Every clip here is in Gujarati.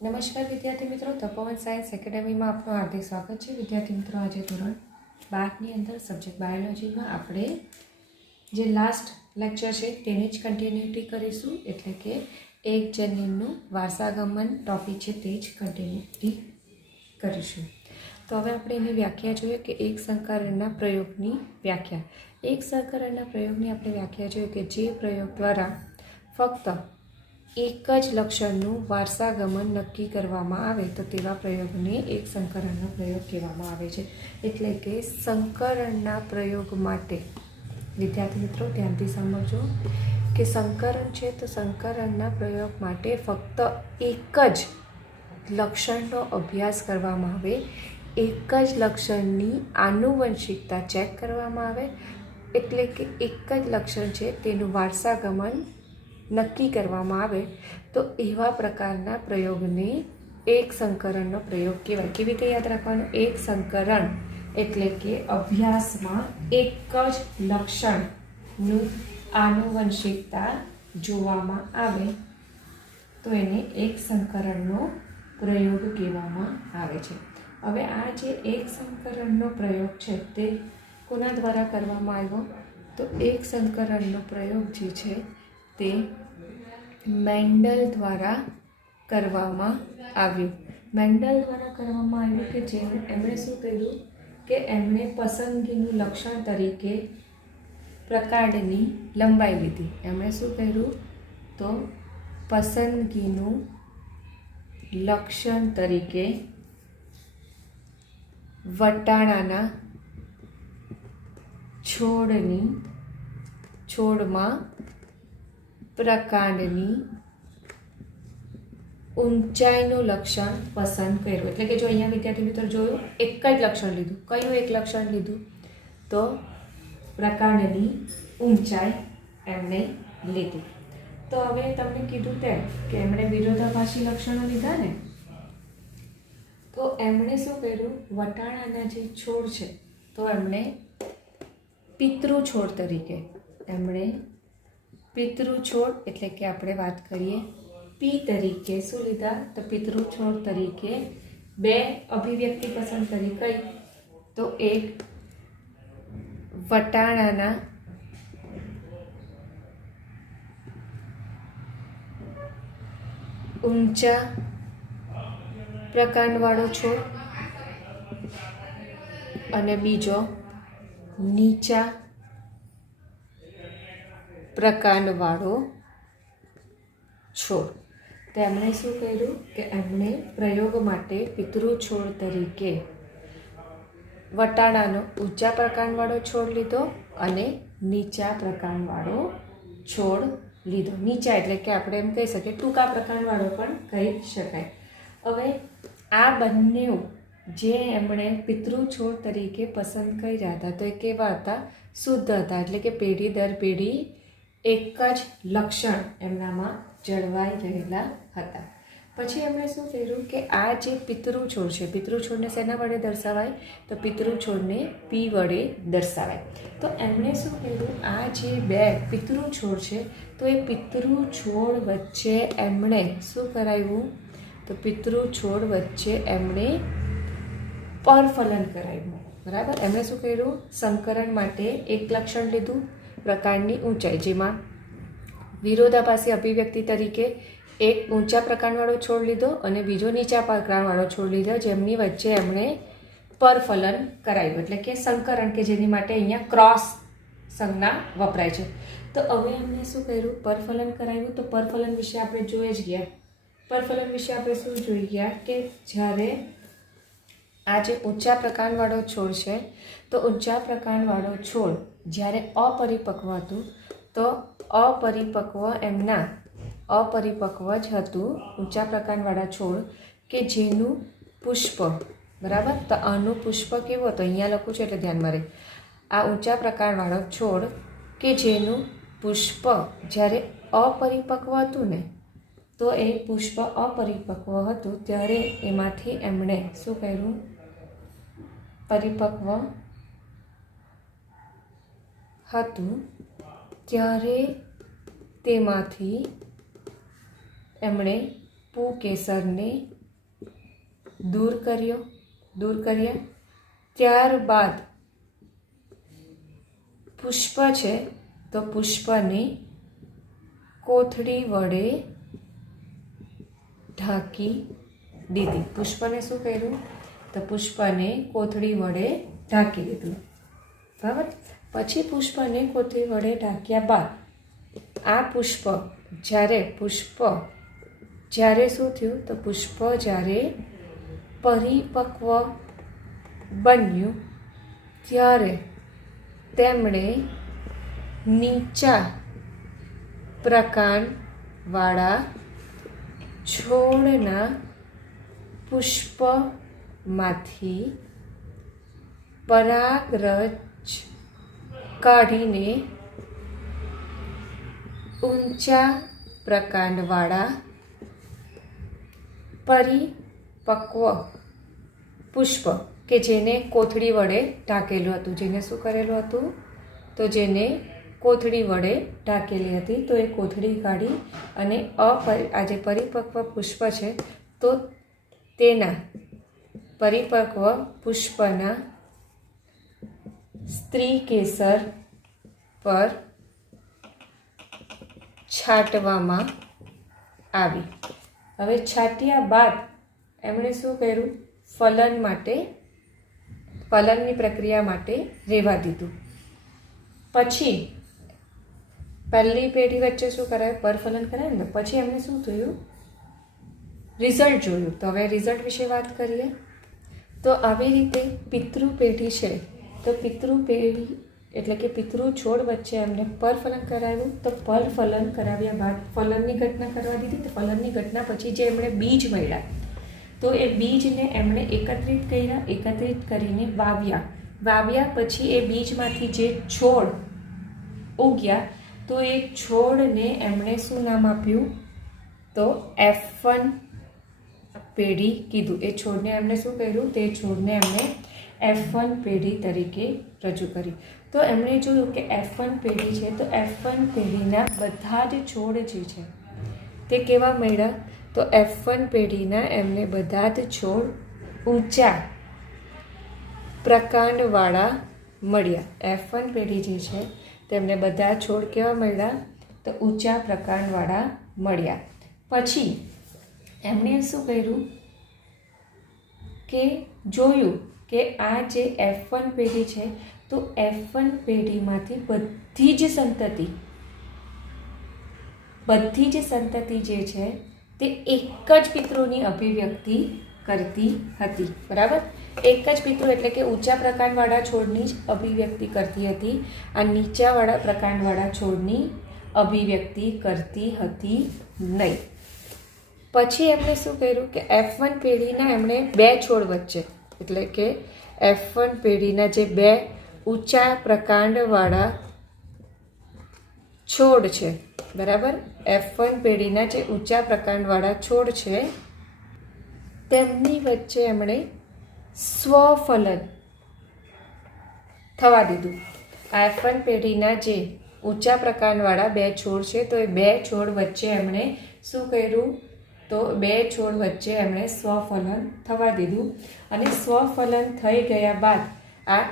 નમસ્કાર વિદ્યાર્થી મિત્રો, તપોવન સાયન્સ એકેડેમીમાં આપનું હાર્દિક સ્વાગત છે. વિદ્યાર્થી મિત્રો, આજે ધોરણ 12ની અંદર સબ્જેક્ટ બાયોલોજીમાં આપણે જે લાસ્ટ લેક્ચર છે તેની જ કન્ટિન્યુટી કરીશું, એટલે કે એક જનીનનું વારસાગમન ટોપિક છે તે જ કન્ટિન્યુટી કરીશું. તો હવે આપણે એની વ્યાખ્યા જોઈએ કે એક સંકરણના પ્રયોગની વ્યાખ્યા. એક સંકરણના પ્રયોગની આપણે વ્યાખ્યા જોઈએ કે જે પ્રયોગ દ્વારા ફક્ત એક જ લક્ષણનું વારસાગમન નક્કી કરવામાં આવે તો તેવા પ્રયોગને એક સંકરણનો પ્રયોગ કહેવામાં આવે છે. એટલે કે સંકરણના પ્રયોગ માટે વિદ્યાર્થી મિત્રો ધ્યાનથી સમજો કે સંકરણ છે તો સંકરણના પ્રયોગ માટે ફક્ત એક જ લક્ષણનો અભ્યાસ કરવામાં આવે, એક જ લક્ષણની આનુવંશિકતા ચેક કરવામાં આવે, એટલે કે એક જ લક્ષણ છે તેનું વારસાગમન નક્કી કરવામાં આવે તો એવા પ્રકારના પ્રયોગને એક સંકરણનો પ્રયોગ કહેવાય. કેવી રીતે યાદ રાખવાનું? એક સંકરણ એટલે કે અભ્યાસમાં એક જ લક્ષણનું આનુવંશિકતા જોવામાં આવે તો એને એક સંકરણનો પ્રયોગ કહેવામાં આવે છે. હવે આ જે એક સંકરણનો પ્રયોગ છે તે કોના દ્વારા કરવામાં આવ્યો? તો એક સંકરણનો પ્રયોગ જે છે તે મેન્ડલ દ્વારા કરવામાં આવ્યું. મેન્ડલ દ્વારા કરવામાં આવ્યું કે જે એમણે શું કર્યું કે એમણે પસંદગીનું લક્ષણ તરીકે પ્રકાંડની લંબાઈ લીધી. એમણે શું કર્યું? તો પસંદગીનું લક્ષણ તરીકે વટાણાના છોડમાં પ્રકાંડની ઊંચાઈનું લક્ષણ પસંદ કર્યું. એટલે કે જો અહીંયા વિદ્યાર્થી મિત્રો જોયું, એક જ લક્ષણ લીધું. કયું એક લક્ષણ લીધું? તો પ્રકાંડની ઊંચાઈ એમણે લીધી. તો હવે તમને કીધું તેમ કે એમણે વિરોધાભાસી લક્ષણો લીધા ને, તો એમણે શું કર્યું? વટાણાના જે છોડ છે તો એમણે પિતૃ છોડ તરીકે પિતૃ છોડ એટલે કે આપણે વાત કરીએ પી તરીકે શું લીધા? તો પિતૃ છોડ તરીકે બે અભિવ્યક્તિ પસંદ કરી. કઈ? તો એક વટાણાના ઊંચા પ્રકાંડવાળો છોડ અને બીજો નીચા પ્રકાંડવાળો છોડ. તો એમણે શું કર્યું કે એમણે પ્રયોગ માટે પિતૃ છોડ તરીકે વટાણાનો ઊંચા પ્રકાંડવાળો છોડ લીધો અને નીચા પ્રકાંડવાળો છોડ લીધો. નીચા એટલે કે આપણે એમ કહી શકીએ ટૂંકા પ્રકાંડવાળો પણ કહી શકાય. હવે આ બંને જે એમણે પિતૃ છોડ તરીકે પસંદ કર્યા હતા તો એ કેવા હતા? શુદ્ધ હતા. એટલે કે પેઢી દર પેઢી એક જ લક્ષણ એમનામાં જળવાઈ રહેલા હતા. પછી એમણે શું કર્યું કે આ જે પિતૃ છોડ છે, પિતૃ છોડને શેના વડે દર્શાવાય? તો પિતૃ છોડને પી વડે દર્શાવાય. તો એમણે શું કર્યું? આ જે બે પિતૃ છોડ છે તો એ પિતૃ છોડ વચ્ચે એમણે શું કરાવ્યું? તો પિતૃ છોડ વચ્ચે એમણે પરફલન કરાવ્યું. બરાબર? એમણે શું કર્યું? સંકરણ માટે એક લક્ષણ લીધું, પ્રકાંડની ઊંચાઈ, જેમાં વિરોધાભાસી અભિવ્યક્તિ તરીકે એક ઊંચા પ્રકાંડવાળો છોડ લીધો અને બીજો નીચા પ્રકાંડવાળો છોડ લીધો, જેમની વચ્ચે એમણે પરફલન કરાવ્યું. એટલે કે સંકરણ, કે જેની માટે અહીંયા ક્રોસ સંજ્ઞા વપરાય છે. તો હવે એમણે શું કર્યું? પરફલન કરાવ્યું. તો પરફલન વિશે આપણે જોઈ જ ગયા. પરફલન વિશે આપણે શું જોઈ ગયા કે જ્યારે આ જે ઊંચા પ્રકાંડવાળો છોડ છે તો ઊંચા પ્રકાંડવાળો છોડ જ્યારે અપરિપક્વ હતું તો અપરિપક્વ જ હતું ઊંચા પ્રકાંડવાળા છોડ કે જેનું પુષ્પ, બરાબર? તો આનું પુષ્પ કેવું હતું? અહીંયા લખું છું એટલે ધ્યાનમાં રહે. આ ઊંચા પ્રકાંડવાળો છોડ કે જેનું પુષ્પ જ્યારે અપરિપક્વ હતું ને, તો એ પુષ્પ અપરિપક્વ હતું ત્યારે એમાંથી એમણે શું કર્યું? પરિપક્વ હતું ત્યારે તેમાંથી એમણે પુકેસરને દૂર કર્યા. ત્યારબાદ પુષ્પ છે તો પુષ્પને કોથળી વડે ઢાંકી દીધી. પુષ્પને શું કર્યું? તો પુષ્પને કોથળી વડે ઢાંકી દીધું. બરાબર. પછી પુષ્પને કોથળી વડે ઢાંક્યા બાદ આ પુષ્પ જ્યારે શું થયું? તો પુષ્પ જ્યારે પરિપક્વ બન્યું ત્યારે તેમણે નીચા પ્રકાંડવાળા છોડના પુષ્પમાંથી પરાગરજ કાઢીને ઊંચા પ્રકાંડવાળા પરિપક્વ પુષ્પ કે જેને કોથળી વડે ઢાંકેલું હતું, જેને શું કરેલું હતું? તો જેને કોથળી વડે ઢાંકેલી હતી, તો એ કોથળી કાઢી અને આ જે પરિપક્વ પુષ્પ છે તો તેના પરિપક્વ પુષ્પના સ્ત્રી કેસર પર છાંટવામાં આવી. હવે છાંટ્યા બાદ એમણે શું કર્યું? ફલનની પ્રક્રિયા માટે રહેવા દીધું. પછી પહેલી પેઢી વચ્ચે શું કરાયું? પરફલન કરાયું ને પછી એમને શું થયું? રિઝલ્ટ જોયું. તો હવે રિઝલ્ટ વિશે વાત કરીએ. તો આવી રીતે પિતૃ પેઢી છે તો પિતૃ પેઢી એટલે કે પિતૃ છોડ વચ્ચે એમને પરફલન કરાવ્યું. તો પરફલન કરાવ્યા બાદ ફલનની ઘટના કરવા દીધી. તો ફલનની ઘટના પછી જે એમણે બીજ મળ્યા તો એ બીજને એમણે એકત્રિત કરીને વાવ્યા. પછી એ બીજમાંથી જે છોડ ઉગ્યા તો એ છોડને એમણે શું નામ આપ્યું? તો F1 પેઢી કીધું. એ છોડને એમણે શું કર્યું? તે છોડને એમણે F1 પેઢી તરીકે રજૂ કરી. તો એમણે જોયું કે F1 પેઢી છે તો F1 પેઢીના બધા જ છોડ જે છે તે કેવા મળ્યા? તો F1 પેઢીના એમને બધા જ છોડ ઊંચા પ્રકાંડવાળા મળ્યા. F1 પેઢી જે છે તેમને બધા છોડ કેવા મળ્યા? તો ઊંચા પ્રકાંડવાળા મળ્યા. પછી એમણે શું કર્યું કે જોયું કે આ જે F1 પેઢી છે તો F1 પેઢીમાંથી બધી જ સંતતિ જે છે તે એક જ પિતૃની અભિવ્યક્તિ કરતી હતી. બરાબર. એક જ પિતૃ એટલે કે ઊંચા પ્રકાંડવાળા છોડની જ અભિવ્યક્તિ કરતી હતી. આ નીચાવાળા પ્રકાંડવાળા છોડની અભિવ્યક્તિ કરતી હતી નહીં. પછી એમણે શું કર્યું કે F1 પેઢીના એમણે બે છોડ વચ્ચે એટલે કે F1 પેઢીના જે બે ઊંચા પ્રકાંડવાળા છોડ છે, બરાબર, F1 પેઢીના જે ઊંચા પ્રકાંડવાળા છોડ છે તેમની વચ્ચે એમણે સ્વફલન થવા દીધું. F1 પેઢીના જે ઊંચા પ્રકાંડવાળા બે છોડ છે તો એ બે છોડ વચ્ચે એમણે શું કર્યું? તો બે છોડ વચ્ચે એમણે સ્વફલન થવા દીધું. અને સ્વફલન થઈ ગયા બાદ આ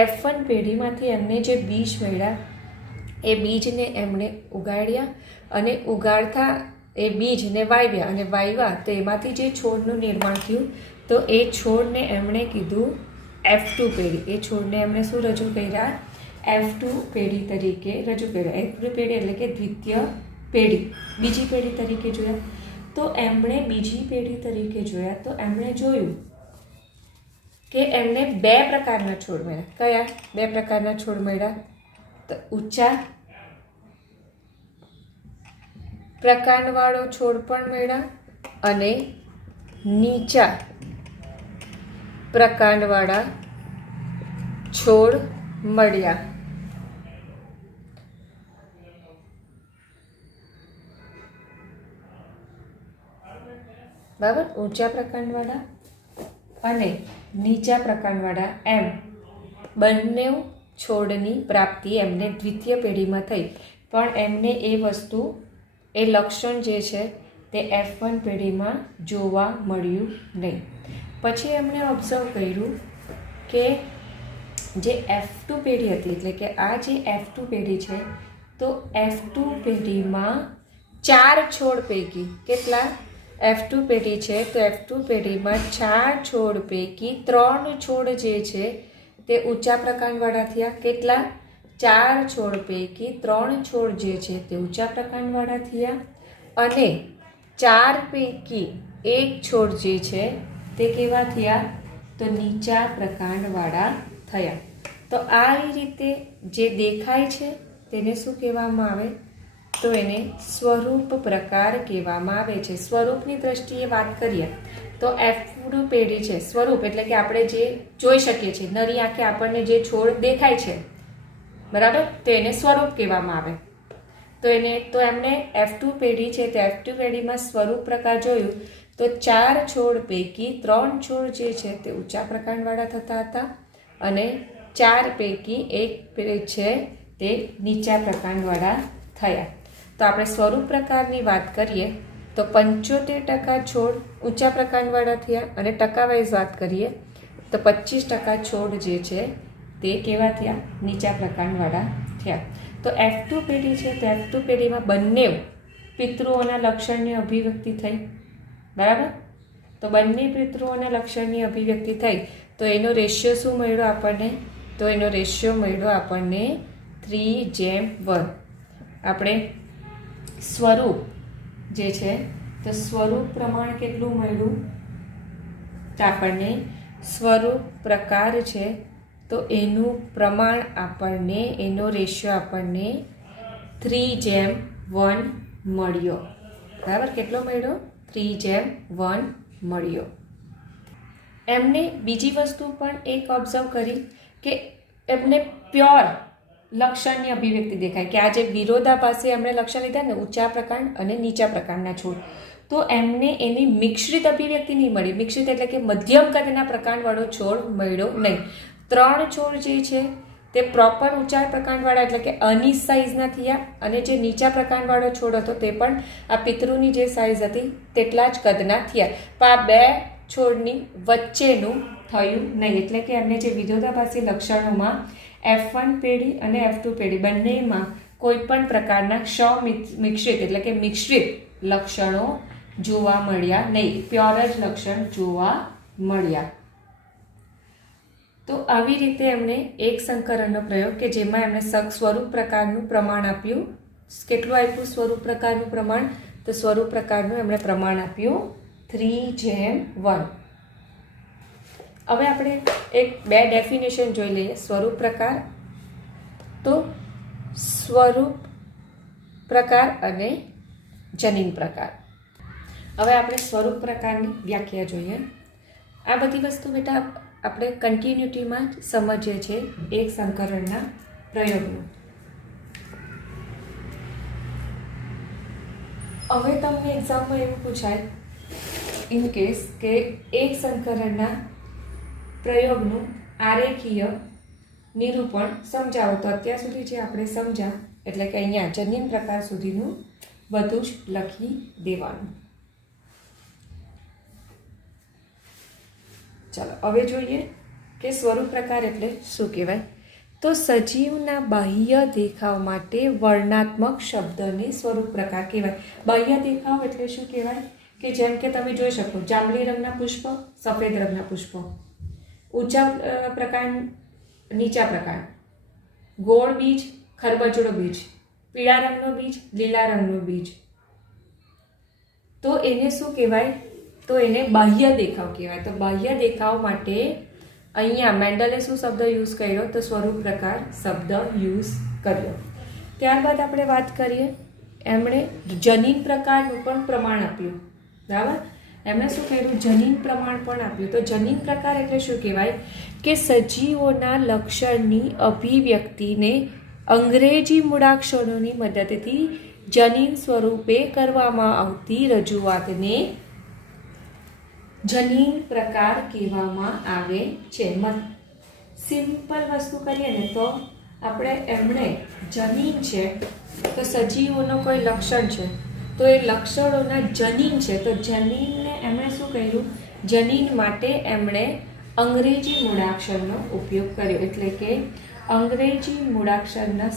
F1 પેઢીમાંથી એમને જે બીજ મળ્યા એ બીજને એમણે ઉગાડ્યા અને ઉગાડતા એ બીજને વાવ્યા તો એમાંથી જે છોડનું નિર્માણ થયું તો એ છોડને એમણે કીધું F2 પેઢી. એ છોડને એમણે શું રજૂ કર્યા? F2 પેઢી તરીકે રજૂ કર્યા. F2 પેઢી એટલે કે દ્વિતીય પેઢી, બીજી પેઢી તરીકે જોયા. તો એમણે બીજી પેઢી તરીકે જોયા તો એમણે જોયું કે એમને બે પ્રકારના છોડ મળ્યા. કયા બે પ્રકારના છોડ મળ્યા? તો ઊંચા પ્રકાંડવાળો છોડ પણ મળ્યા અને નીચા પ્રકાંડવાળા છોડ મળ્યા. બરાબર. ઊંચા પ્રકાંડવાળા અને નીચા પ્રકાંડવાળા એમ બંને છોડની પ્રાપ્તિ એમને દ્વિતીય પેઢીમાં થઈ. પણ એમને એ લક્ષણ જે છે તે F1 પેઢીમાં જોવા મળ્યું નહીં. પછી એમણે ઓબ્ઝર્વ કર્યું કે જે F2 પેઢી હતી, એટલે કે આ જે F2 પેઢી છે, તો F2 પેઢીમાં 4 છોડ પૈકી કેટલા F2 પેઢી છે, તો F2 પેઢીમાં 4 છોડ પૈકી 3 છોડ જે છે તે ઊંચા પ્રકાંડવાળા થયા. કેટલા? 4 છોડ પૈકી 3 છોડ જે છે તે ઊંચા પ્રકાંડવાળા થયા અને 4 પૈકી 1 છોડ જે છે તે કેવા થયા? તો નીચા પ્રકાંડવાળા થયા. તો આ રીતે જે દેખાય છે તેને શું કહેવામાં આવે? તો એને સ્વરૂપ પ્રકાર કહેવામાં આવે છે. સ્વરૂપની દ્રષ્ટિએ વાત કરીએ તો F2 પેઢી છે, સ્વરૂપ એટલે કે આપણે જે જોઈ શકીએ છીએ, નરી આંખે આપણને જે છોડ દેખાય છે, બરાબર, તો એને સ્વરૂપ કહેવામાં આવે. તો એમને F2 પેઢી છે, તો F2 પેઢીમાં સ્વરૂપ પ્રકાર જોયું તો 4 છોડ પૈકી 3 છોડ જે છે તે ઊંચા પ્રકાંડવાળા થતા હતા અને 4 પૈકી 1 છે તે નીચા પ્રકાંડવાળા થયા. તો આપણે સ્વરૂપ પ્રકારની વાત કરીએ તો 75% છોડ ઊંચા પ્રકાંડવાળા થયા અને ટકાવાઇઝ વાત કરીએ તો 25% છોડ જે છે તે કેવા થયા? નીચા પ્રકાંડવાળા થયા. તો F2 પેઢી છે, તો F2 પેઢીમાં બંને પિતૃઓના લક્ષણની અભિવ્યક્તિ થઈ, બરાબર. તો બંને પિતૃઓના લક્ષણની અભિવ્યક્તિ થઈ તો એનો રેશિયો શું મળ્યો આપણને? તો એનો રેશિયો મળ્યો આપણને 3:1. આપણે સ્વરૂપ જે છે તો સ્વરૂપ પ્રમાણ કેટલું મળ્યું? તો આપણને સ્વરૂપ પ્રકાર છે તો એનું પ્રમાણ આપણને, એનો રેશિયો આપણને 3:1 મળ્યો, બરાબર. કેટલો મળ્યો? 3:1 મળ્યો. એમને બીજી વસ્તુ પણ એક ઓબ્ઝર્વ કરી કે એમને પ્યોર લક્ષણની અભિવ્યક્તિ દેખાય કે આ જે વિરોધાભાસી એમણે લક્ષણ લીધા ને, ઊંચા પ્રકાંડ અને નીચા પ્રકાંડના છોડ, તો એમને એની મિશ્રિત અભિવ્યક્તિ નહીં મળી. મિશ્રિત એટલે કે મધ્યમ કદના પ્રકાંડવાળો છોડ મળ્યો નહીં. 3 છોડ જે છે તે પ્રોપર ઊંચા પ્રકાંડવાળા એટલે કે અની સાઇઝના થયા અને જે નીચા પ્રકાંડવાળો છોડ હતો તે પણ આ પિતૃની જે સાઇઝ હતી તેટલા જ કદના થયા. પણ આ 2 છોડની વચ્ચેનું થયું નહીં. એટલે કે એમને જે વિરોધાભાસી લક્ષણોમાં F1 પેઢી અને F2 પેઢી બંનેમાં કોઈ પણ પ્રકારના મિશ્રિત એટલે કે મિશ્રિત લક્ષણો જોવા મળ્યા નહીં. પ્યોર જ લક્ષણ જોવા મળ્યા. તો આવી રીતે એમણે એક સંકરણનો પ્રયોગ કે જેમાં એમણે સ્વરૂપ પ્રકારનું પ્રમાણ આપ્યું. કેટલું આપ્યું સ્વરૂપ પ્રકારનું પ્રમાણ? તો સ્વરૂપ પ્રકારનું એમણે પ્રમાણ આપ્યું 3:1. હવે આપણે બે ડેફિનેશન જોઈ લઈએ સ્વરૂપ પ્રકાર. તો સ્વરૂપ પ્રકાર અને જનીન પ્રકાર. હવે આપણે સ્વરૂપ પ્રકારની વ્યાખ્યા જોઈએ. આ બધી વસ્તુ બેટા આપણે કન્ટિન્યુટીમાં જ સમજીએ છીએ એક સંકરણના પ્રયોગનું. હવે તમને એક્ઝામમાં એવું પૂછાય ઇન કેસ કે એક સંકરણના પ્રયોગનું આરેખીય નિરૂપણ સમજાવો. તો અત્યાર સુધી જે આપણે સમજ્યા એટલે કે અહીંયા જનીન પ્રકાર સુધીનું બધું જ લખી દેવાનું. ચાલો હવે જોઈએ કે સ્વરૂપ પ્રકાર એટલે શું કહેવાય. તો સજીવના બાહ્ય દેખાવ માટે વર્ણનાત્મક શબ્દને સ્વરૂપ પ્રકાર કહેવાય. બાહ્ય દેખાવ એટલે શું કહેવાય? કે જેમ કે તમે જોઈ શકો જાંબલી રંગના પુષ્પ, સફેદ રંગના પુષ્પ, ઊંચા પ્રકાંડ, નીચા પ્રકાંડ, ગોળ બીજ, ખરબચડો બીજ, પીળા રંગનો બીજ, લીલા રંગનો બીજ, તો એને શું કહેવાય? તો એને બાહ્ય દેખાવ કહેવાય. તો બાહ્ય દેખાવ માટે અહીંયા મેન્ડલે શું શબ્દ યુઝ કર્યો? તો સ્વરૂપ પ્રકાર શબ્દ યુઝ કર્યો. ત્યારબાદ આપણે વાત કરીએ, એમણે જનીન પ્રકારનું પણ પ્રમાણ આપ્યું, બરાબર. એમણે શું કર્યું? જનીન પ્રમાણ પણ આપ્યું. તો જનીન પ્રકાર એટલે શું કહેવાય? કે સજીવોના લક્ષણની અભિવ્યક્તિને અંગ્રેજી મૂળાક્ષરોની મદદથી જનીન સ્વરૂપે કરવામાં આવતી રજૂઆતને જનીન પ્રકાર કહેવામાં આવે છે. સિમ્પલ વસ્તુ કરીએ ને તો આપણે એમણે જનીન છે તો સજીવોનો કોઈ લક્ષણ છે તો એ લક્ષણોના જનીન છે, તો જનીનને એમણે શું કર્યું, જનીન માટે એમણે અંગ્રેજી મૂળાક્ષરનો ઉપયોગ કર્યો, એટલે કે અંગ્રેજી મૂળાક્ષરના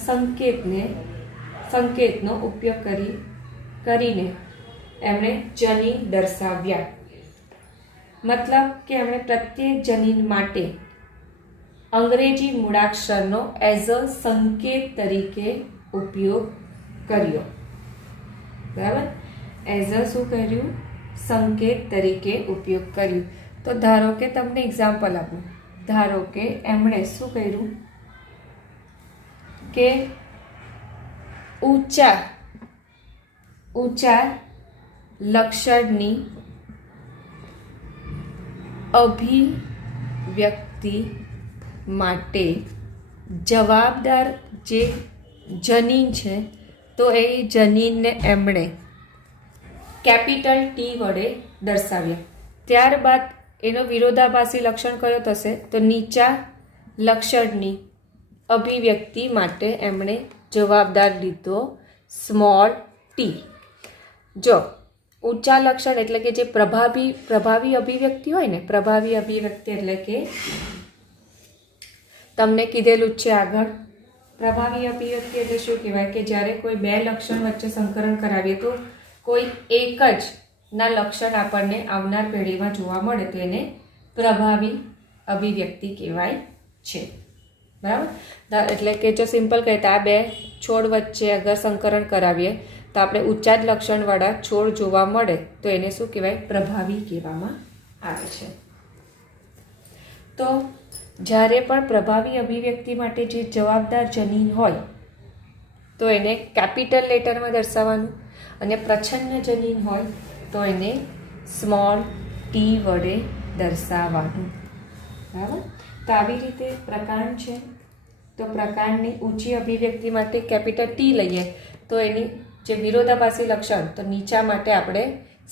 સંકેતનો ઉપયોગ કરીને એમણે જનીન દર્શાવ્યા. મતલબ કે એમણે પ્રત્યેક જનીન માટે અંગ્રેજી મૂળાક્ષરનો એઝ અ સંકેત તરીકે ઉપયોગ કર્યો. બરાબર, એઝ અ શું કર્યું, સંકેત તરીકે ઉપયોગ કર્યું. તો ધારો કે તમને એક્ઝામ્પલ આપું, ધારો કે એમણે શું કર્યું કે ઊંચા લક્ષણની અભિવ્યક્તિ માટે જવાબદાર જે જનીન છે, તો એ જનીનને એમણે કેપિટલ ટી વડે દર્શાવ્યા. ત્યારબાદ એનો વિરોધાભાસી લક્ષણ કયો થશે, તો નીચા લક્ષણની અભિવ્યક્તિ માટે એમણે જવાબદાર લીધો સ્મોલ ટી. જો ઊંચા લક્ષણ એટલે કે જે પ્રભાવી અભિવ્યક્તિ હોય ને, પ્રભાવી અભિવ્યક્તિ એટલે કે તમને કીધેલું જ છે આગળ, પ્રભાવી અભિવ્યક્તિ એટલે શું કહેવાય કે જ્યારે કોઈ બે લક્ષણ વચ્ચે સંકરણ કરાવીએ તો કોઈ એક જ ના લક્ષણ આપણને આવનાર પેઢીમાં જોવા મળે તો એને પ્રભાવી અભિવ્યક્તિ કહેવાય છે. બરાબર, એટલે કે જો સિમ્પલ કહીએ તો આ બે છોડ વચ્ચે અગર સંકરણ કરાવીએ તો આપણે ઊંચા જ લક્ષણવાળા છોડ જોવા મળે તો એને શું કહેવાય, પ્રભાવી કહેવામાં આવે છે. તો જ્યારે પણ પ્રભાવી અભિવ્યક્તિ માટે જે જવાબદાર જનીન હોય તો એને કેપિટલ લેટરમાં દર્શાવવાનું, અને પ્રચ્છન્ન જનીન હોય તો એને સ્મોલ ટી વડે દર્શાવવાનું. બરાબર, તો આવી રીતે પ્રકાંડ છે. તો પ્રકાંડની ઊંચી અભિવ્યક્તિ માટે કેપિટલ ટી લઈએ તો એની જે વિરોધાભાસી લક્ષણ, તો નીચા માટે આપણે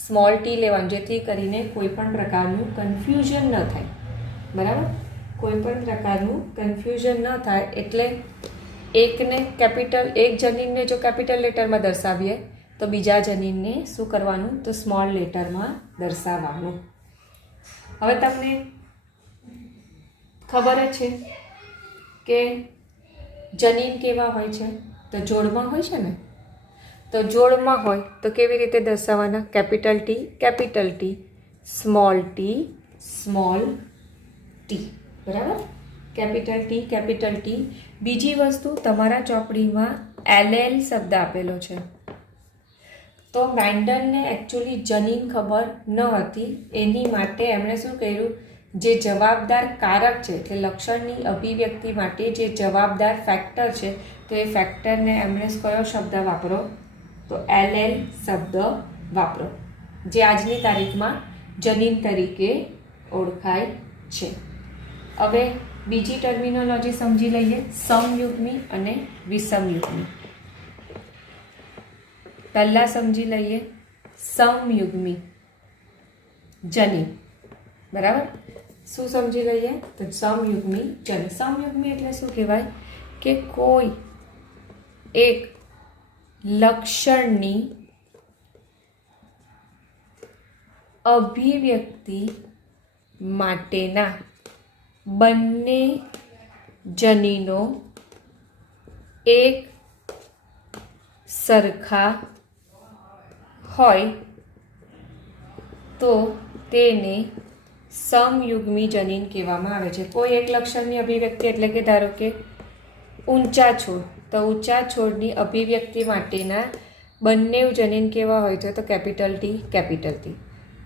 સ્મોલ ટી લેવાનું, જેથી કરીને કોઈ પણ પ્રકારનું કન્ફ્યુઝન ન થાય. બરાબર, કોઈ પણ પ્રકારનું કન્ફ્યુઝન ન થાય એટલે એક જનીનને જો કેપિટલ લેટરમાં દર્શાવીએ તો બીજા જનીનને શું કરવાનું, તો સ્મોલ લેટરમાં દર્શાવવાનું. હવે તમને ખબર જ છે કે જનીન કેવા હોય છે, તો જોડમાં હોય છે ને, તો જોડમાં હોય તો કેવી રીતે દર્શાવવાના, કેપિટલ ટી, સ્મોલ ટી. બરાબર, કેપિટલ ટી. બીજી વસ્તુ, તમારા ચોપડીમાં LL શબ્દ આપેલો છે, તો મેન્ડલને એકચ્યુઅલી જનીન ખબર ન હતી, એની માટે એમણે શું કર્યું, જે જવાબદાર કારક છે એટલે લક્ષણની અભિવ્યક્તિ માટે જે જવાબદાર ફેક્ટર છે તો એ ફેક્ટરને એમણે કયો શબ્દ વાપરો, તો LL શબ્દ વાપરો, જે આજની તારીખમાં જનીન તરીકે ઓળખાય છે. હવે બીજી ટર્મિનોલોજી સમજી લઈએ, સમયુગ્મી અને વિષમયુગ્મી. પહેલા સમજી લઈએ સમયુગ્મી જનીન. બરાબર, શું સમજી લઈએ, તો સમયુગ્મી જનીન. સમયુગ્મી એટલે શું કહેવાય કે કોઈ એક લક્ષણની અભિવ્યક્તિ માટેના બંને જનીનો એક સરખા હોય તો તેને સમયુગ્મી જનીન કહેવામાં આવે છે. કોઈ એક લક્ષણની અભિવ્યક્તિ એટલે કે ધારો કે ઊંચા છોડ, તો ઊંચા છોડની અભિવ્યક્તિ માટેના બંને જનીન કેવા હોય છે, તો કેપિટલ ટી.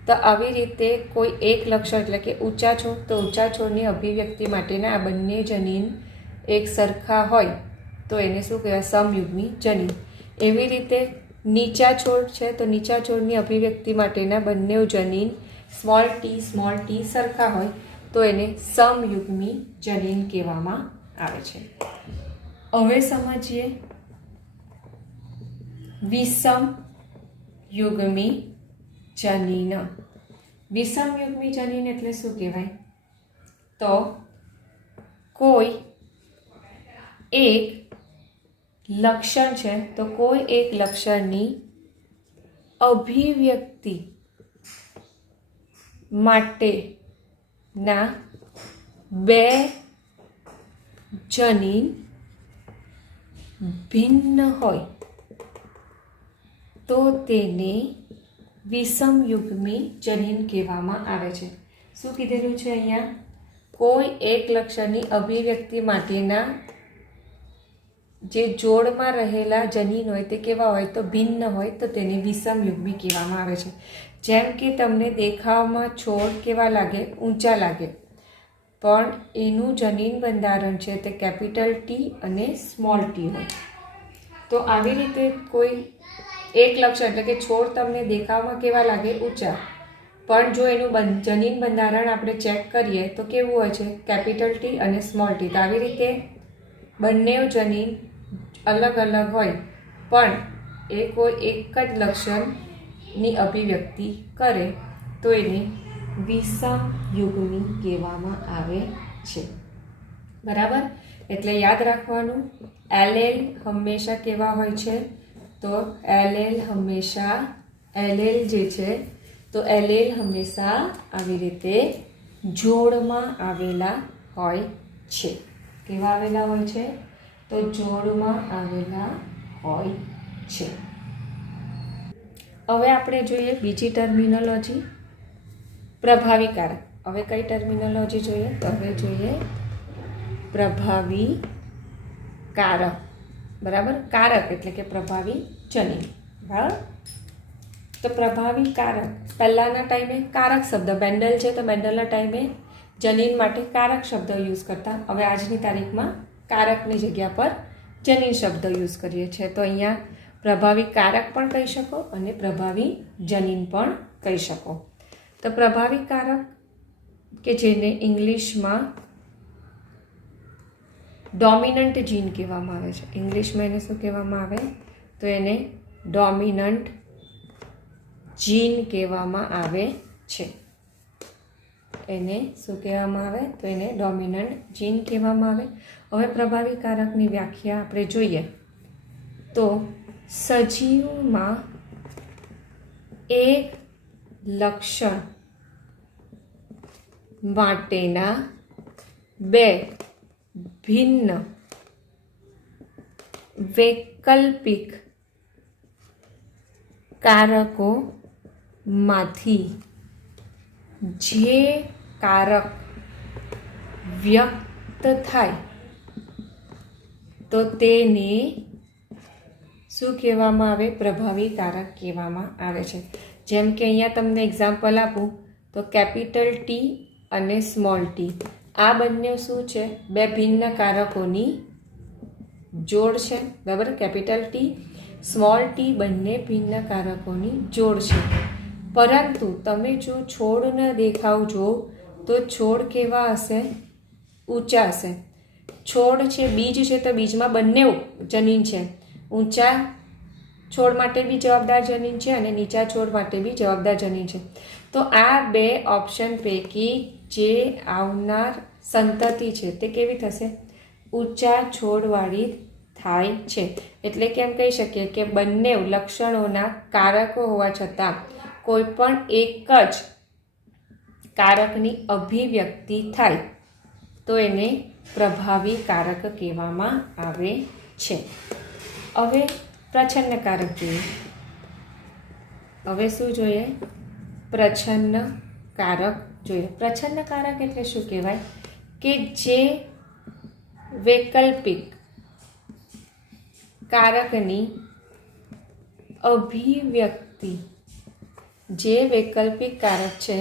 તો આવી રીતે કોઈ એક લક્ષણ એટલે કે ઊંચા છોડ, તો ઊંચા છોડની અભિવ્યક્તિ માટેના આ બંને જનીન એક સરખા હોય તો એને શું કહેવાય, સમયુગ્મી જનીન. એવી રીતે નીચા છોડ છે તો નીચા છોડની અભિવ્યક્તિ માટેના બંને જનીન સ્મોલ ટી સરખા હોય તો એને સમયુગ્મી જનીન કહેવામાં આવે છે. હવે સમજીએ વિષમયુગ્મી જનીન. વિષમયુગ્મી જનીન એટલે શું કહેવાય, તો કોઈ એક લક્ષણ છે તો કોઈ એક લક્ષણની અભિવ્યક્તિ માટેના બે જનીન ભિન્ન હોય તો તેને વિષમયુગ્મી જનીન કહેવામાં આવે છે. શું કીધેલું છે અહીંયા? કોઈ એક લક્ષણની અભિવ્યક્તિ માટેના જે જોડમાં રહેલા જનીન હોય તે કેવા હોય? તો ભિન્ન હોય તો તેને વિષમયુગ્મી કહેવામાં આવે છે. જેમ કે તમને દેખાવમાં છોડ કેવા લાગે? ઊંચા લાગે, પણ એનું જનીન બંધારણ છે તે કેપિટલ ટી અને સ્મોલ ટી હોય. તો આવી રીતે કોઈ એક લક્ષણ એટલે કે છોડ તમને દેખાવમાં કેવા લાગે? ઊંચા, પણ જો એનું જનીન બંધારણ આપણે ચેક કરીએ તો કેવું હોય છે? કેપિટલ ટી અને સ્મોલ ટી. તો આવી રીતે બંને જનીન અલગ અલગ હોય પણ એ કોઈ એક જ લક્ષણની અભિવ્યક્તિ કરે તો એને વિષમયુગ્મી કહેવામાં આવે છે. બરાબર? એટલે યાદ રાખવાનું, એલેલ હંમેશા કેવા હોય છે? તો એલેલ જે છે તો એલેલ હંમેશા આવી રીતે જોડમાં આવેલા હોય છે. કેવા આવેલા હોય છે? તો જોડમાં આવેલા હોય છે. હવે આપણે જોઈએ બીજી ટર્મિનોલોજી, પ્રભાવી કારક. હવે કઈ ટર્મિનોલોજી જોઈએ? તો હવે જોઈએ પ્રભાવી કારક. બરાબર? કારક એટલે કે પ્રભાવી જનીન. બરાબર? તો પ્રભાવી કારક, પહેલાંના ટાઈમે કારક શબ્દ, બેન્ડલ છે તો બેન્ડલના ટાઈમે જનીન માટે કારક શબ્દ યુઝ કરતા. હવે આજની તારીખમાં કારકની જગ્યા પર જનીન શબ્દ યુઝ કરીએ છીએ. તો અહીંયા પ્રભાવી કારક પણ કહી શકો અને પ્રભાવી જનીન પણ કહી શકો. તો પ્રભાવી કારક કે જેને ઇંગ્લિશમાં ડોમિનન્ટ જીન કહેવામાં આવે છે. ઇંગ્લિશમાં એને શું કહેવામાં આવે? તો એને ડોમિનન્ટ જીન કહેવામાં આવે છે. એને શું કહેવામાં આવે? તો એને ડોમિનન્ટ જીન કહેવામાં આવે. હવે પ્રભાવી કારકની વ્યાખ્યા આપણે જોઈએ તો સજીવમાં એક લક્ષણ માટેના બે ભિન્ન વૈકલ્પિક કારકોમાંથી જે કારક વ્યક્ત થાય તો તેને શું કહેવામાં આવે? પ્રભાવી કારક કહેવામાં આવે છે. જેમ કે અહીંયા તમને એક્ઝામ્પલ આપું તો કેપિટલ ટી અને સ્મોલ ટી, આ બંને શું છે? બે ભિન્ન કારકોની જોડ છે. બરાબર? કેપિટલ ટી, સ્મોલ ટી બંને ભિન્ન કારકોની જોડ છે. પરંતુ તમે જો છોડના દેખાવ જુઓ તો છોડ કેવા હશે? ઊંચા હશે. છોડ છે, બીજ છે તો બીજમાં બંને જનીન છે. ઊંચા છોડ માટે બી જવાબદાર જનીન છે અને નીચા છોડ માટે બી જવાબદાર જનીન છે. તો આ બે ઓપ્શન પૈકી જે આવનાર સંતતિ છે તે કેવી થશે? ઊંચા છોડવાળી થાય છે. એટલે કેમ કહી શકીએ કે બંને લક્ષણોના કારકો હોવા છતાં કોઈ પણ એક જ કારકની અભિવ્યક્તિ થાય તો એને પ્રભાવી કારક કહેવામાં આવે છે. હવે પ્રચ્છન્ન કારક જોઈએ. હવે શું જોઈએ? પ્રચ્છન્ન કારક જોઈએ. પ્રચ્છન્ન કારક એટલે શું કહેવાય? કે જે વૈકલ્પિક કારકની અભિવ્યક્તિ, જે વૈકલ્પિક કારક છે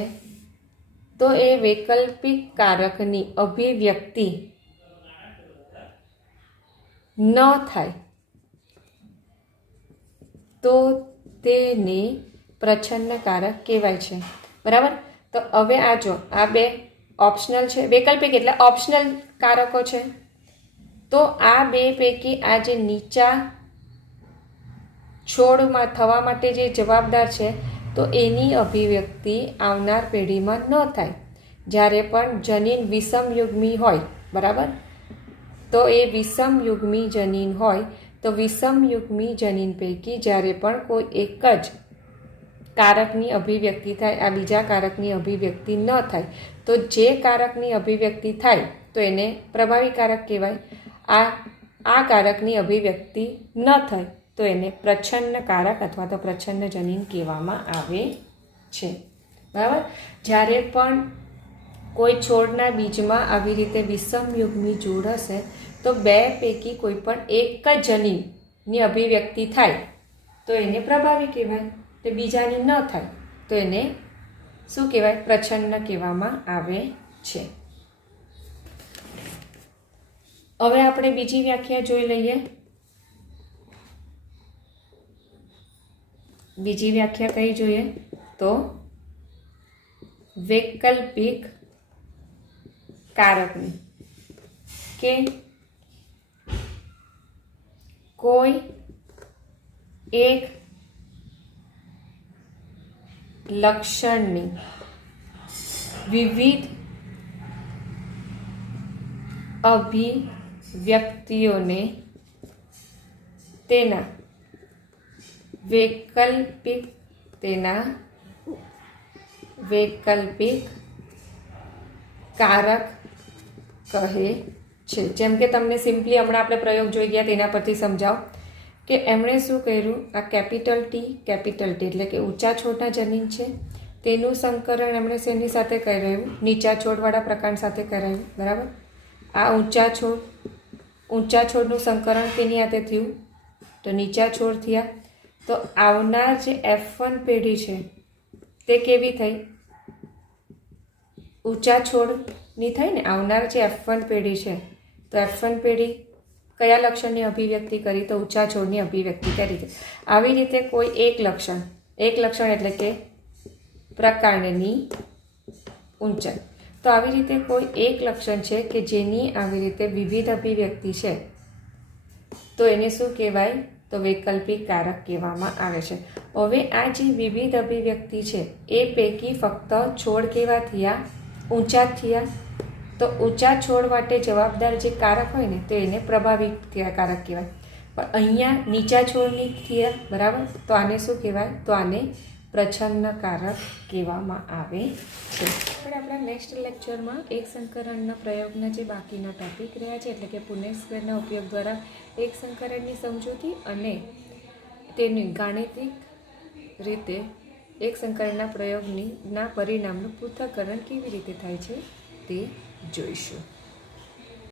તો એ વૈકલ્પિક કારકની અભિવ્યક્તિ ન થાય તો તેને પ્રચ્છન્ન કારક કહેવાય છે. બરાબર? તો હવે આ જો આ બે ઓપ્શનલ છે, વૈકલ્પિક એટલે ઓપ્શનલ કારકો છે. તો આ બે પૈકી આ જે નીચા છોડમાં થવા માટે જે જવાબદાર છે તો એની અભિવ્યક્તિ આવનાર પેઢીમાં ન થાય. જ્યારે પણ જનીન વિષમયુગ્મી હોય, બરાબર, તો એ વિષમયુગ્મી જનીન હોય તો વિષમયુગ્મી જનીન પૈકી જ્યારે પણ કોઈ એક જ કારકની અભિવ્યક્તિ થાય, આ બીજા કારકની અભિવ્યક્તિ ન થાય, તો જે કારકની અભિવ્યક્તિ થાય તો એને પ્રભાવી કારક કહેવાય. આ કારકની અભિવ્યક્તિ ન થાય તો એને પ્રચ્છન્ન કારક અથવા તો પ્રચ્છન્ન જનીન કહેવામાં આવે છે. બરાબર. જ્યારે પણ કોઈ છોડના બીજમાં આવી રીતે વિષમયુગ્મી જોડ હશે તો બે પૈકી કોઈ પણ એક જ જનીનની અભિવ્યક્તિ થાય તો એને પ્રભાવી કહેવાય, તો બીજાની ન થાય તો એને શું કહેવાય? પ્રચ્છન્ન કહેવામાં આવે છે. હવે આપણે બીજી વ્યાખ્યા જોઈ લઈએ. બીજી વ્યાખ્યા કઈ જોઈએ તો વૈકલ્પિક કારકની, કે કોઈ એક લક્ષણની વિવિધ અભિવ્યક્તિઓને તેના વૈકલ્પિક કારક કહે છે. જેમ કે તમને સિમ્પલી હમણાં આપણે પ્રયોગ જોઈ ગયા તેના પરથી સમજાવો કે એમણે શું કર્યું, આ કેપિટલ ટી એટલે કે ઊંચા છોડના જનીન છે, તેનું સંકરણ એમણે શેની સાથે કરાવ્યું? નીચા છોડવાળા પ્રકાર સાથે કરાવ્યું. બરાબર. આ ઊંચા છોડનું સંકરણ કેની હાથે થયું? તો નીચા છોડ થયા. તો આવનાર જે F1 પેઢી છે તે કેવી થઈ? ઊંચા છોડની થઈ ને. આવનાર જે F1 પેઢી છે તો F1 પેઢી કયા લક્ષણની અભિવ્યક્તિ કરી? તો ઊંચા છોડની અભિવ્યક્તિ કરી છે. આવી રીતે કોઈ એક લક્ષણ એટલે કે પ્રકાંડની ઊંચાઈ. તો આવી રીતે કોઈ એક લક્ષણ છે કે જેની આવી રીતે વિવિધ અભિવ્યક્તિ છે તો એને શું કહેવાય? તો વૈકલ્પિક કારક કહેવામાં આવે છે. હવે આ જે વિવિધ અભિવ્યક્તિ છે એ પૈકી ફક્ત છોડ કેવા થયા? ઊંચા થયા. તો ઊંચા છોડ માટે જવાબદાર જે કારક હોય ને તો એને પ્રભાવી કારક કહેવાય. પણ અહીંયા નીચા છોડની થયા. બરાબર. તો આને શું કહેવાય? તો આને પ્રચ્છન્ન કારક કહેવામાં આવે છે. આપણે આપણા નેક્સ્ટ લેક્ચરમાં એક સંકરણના પ્રયોગના જે બાકીના ટોપિક રહ્યા છે એટલે કે પુનેટ સ્ક્વેરના ઉપયોગ દ્વારા એક સંકરણની સમજૂતી અને તેની ગાણિતિક રીતે એક સંકરણના પ્રયોગના પરિણામનું પૃથ્થકરણ કેવી રીતે થાય છે તે જોઈશું.